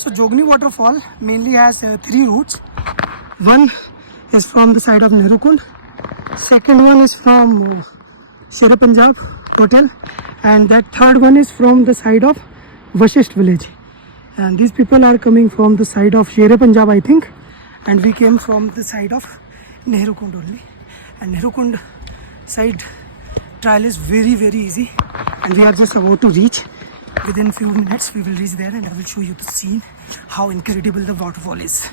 So Jogini waterfall mainly has 3 routes. One is from the side of Nehrukund, second one is from Sher Punjab hotel, and that third one is from the side of Vashisht village. And these people are coming from the side of Sher Punjab, I think, and we came from the side of Nehrukund only. And Nehrukund side trial is very easy, and we are just about to reach. Within few minutes we will reach there, and I will show you the scene, how incredible the waterfall is.